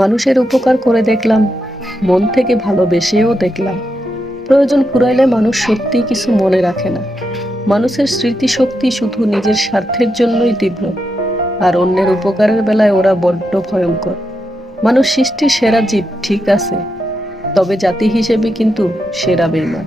মানুষের উপকার করে দেখলাম, মন থেকে ভালোবেসেও দেখলাম। প্রয়োজন ফুরাইলে মানুষ সত্যিই কিছু মনে রাখে না। মানুষের স্মৃতিশক্তি শুধু নিজের স্বার্থের জন্যই তীব্র, আর অন্যের উপকারের বেলায় ওরা বড্ড ভয়ঙ্কর। মানুষ সৃষ্টির সেরা জীব ঠিক আছে, তবে জাতি হিসেবে কিন্তু সেরা বেঈমান।